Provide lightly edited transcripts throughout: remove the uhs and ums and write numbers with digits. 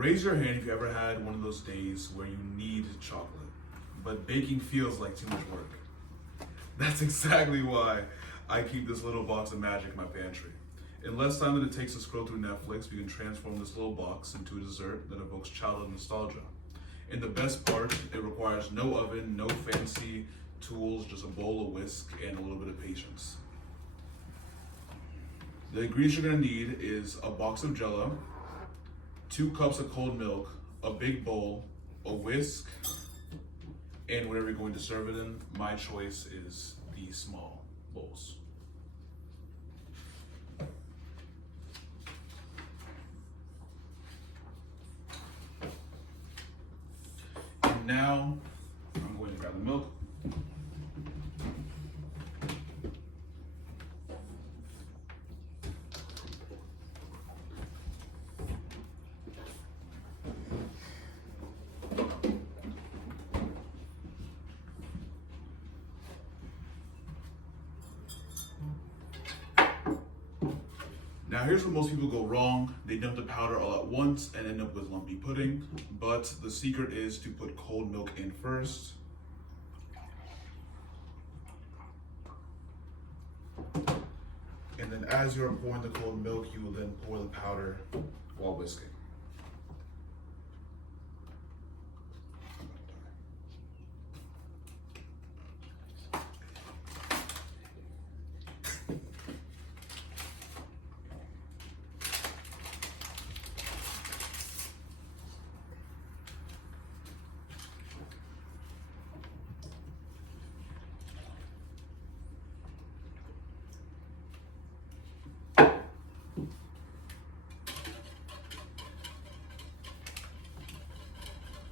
Raise your hand if you ever had one of those days where you need chocolate, but baking feels like too much work. That's exactly why I keep this little box of magic in my pantry. In less time than it takes to scroll through Netflix, we can transform this little box into a dessert that evokes childhood nostalgia. And the best part, it requires no oven, no fancy tools, just a bowl of whisk and a little bit of patience. The ingredients you're gonna need is a box of Jell-O, 2 cups of cold milk, a big bowl, a whisk, and whatever you're going to serve it in. My choice is the small bowls. And now, I'm going to grab the milk. Now here's where most people go wrong. They dump the powder all at once and end up with lumpy pudding, but the secret is to put cold milk in first. And then as you're pouring the cold milk, you will then pour the powder while whisking.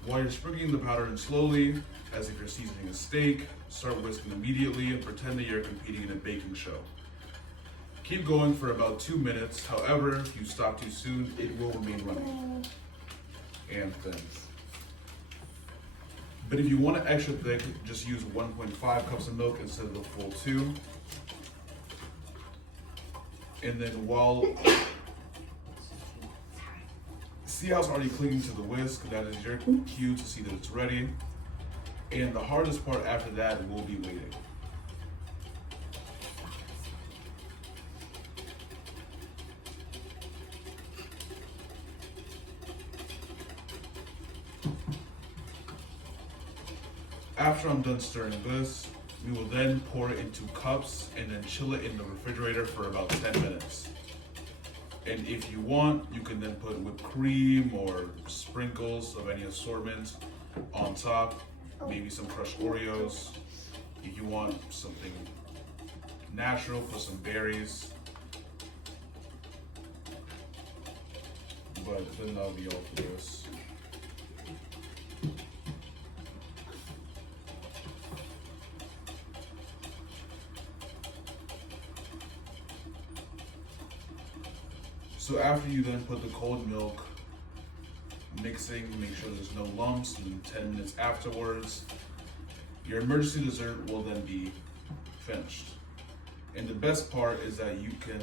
While you're sprinkling the powder in slowly, as if you're seasoning a steak, start whisking immediately and pretend that you're competing in a baking show. Keep going for about 2 minutes. However, if you stop too soon, it will remain runny and thin. But if you want it extra thick, just use 1.5 cups of milk instead of the full 2. And then see how it's already clinging to the whisk? That is your cue to see that it's ready. And the hardest part after that will be waiting. After I'm done stirring this, we will then pour it into cups and then chill it in the refrigerator for about 10 minutes. And if you want, you can then put whipped cream or sprinkles of any assortment on top, maybe some crushed Oreos. If you want something natural, put some berries. But then that'll be all for this. So after you then put the cold milk, mixing, make sure there's no lumps, and then 10 minutes afterwards, your emergency dessert will then be finished. And the best part is that you can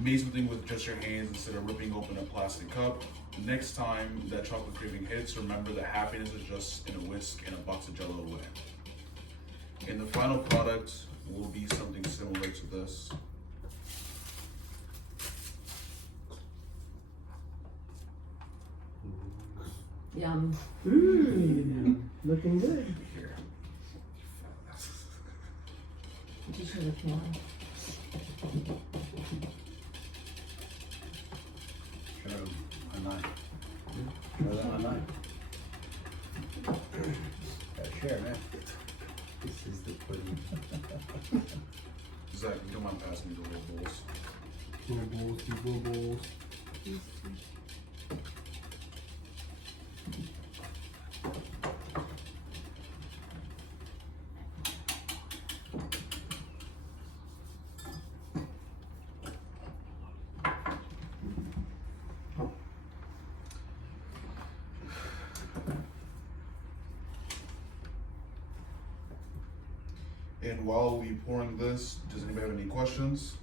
make something with just your hands instead of ripping open a plastic cup. Next time that chocolate craving hits, remember that happiness is just in a whisk and a box of Jell-O away. And the final product will be something similar to this. Yum. Looking good. Here. You should have more. Show them my knife. Show them my knife. Gotta share, man. This is the pudding. Zach, you don't mind passing me the little bowls? Two bowls. And while we pouring this, does anybody have any questions?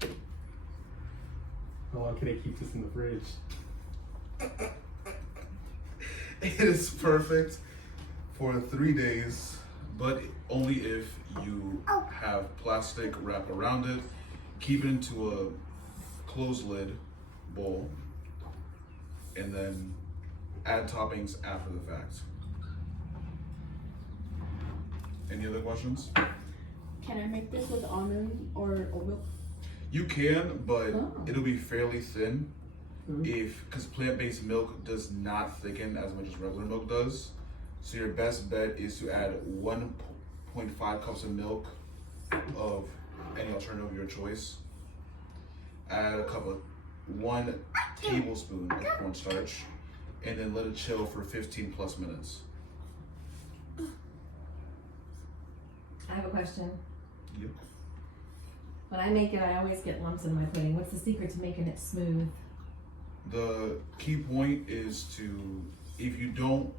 How long can I keep this in the fridge? It is perfect for 3 days, but only if you have plastic wrap around it. Keep it into a closed lid bowl, and then add toppings after the fact. Any other questions? Can I make this with almond or oat milk? You can, but Oh. it'll be fairly thin. Mhm. Because plant-based milk does not thicken as much as regular milk does. So your best bet is to add 1.5 cups of milk of any alternative of your choice. Add 1 tablespoon of cornstarch, and then let it chill for 15 plus minutes. I have a question. Yep. When I make it, I always get lumps in my pudding. What's the secret to making it smooth? The key point is to, if you don't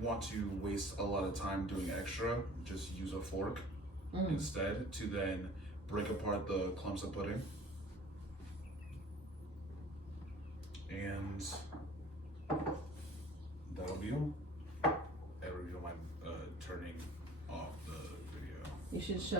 want to waste a lot of time doing extra, just use a fork instead to then break apart the clumps of pudding. And that'll be all. Everybody don't mind turning off the video. You should show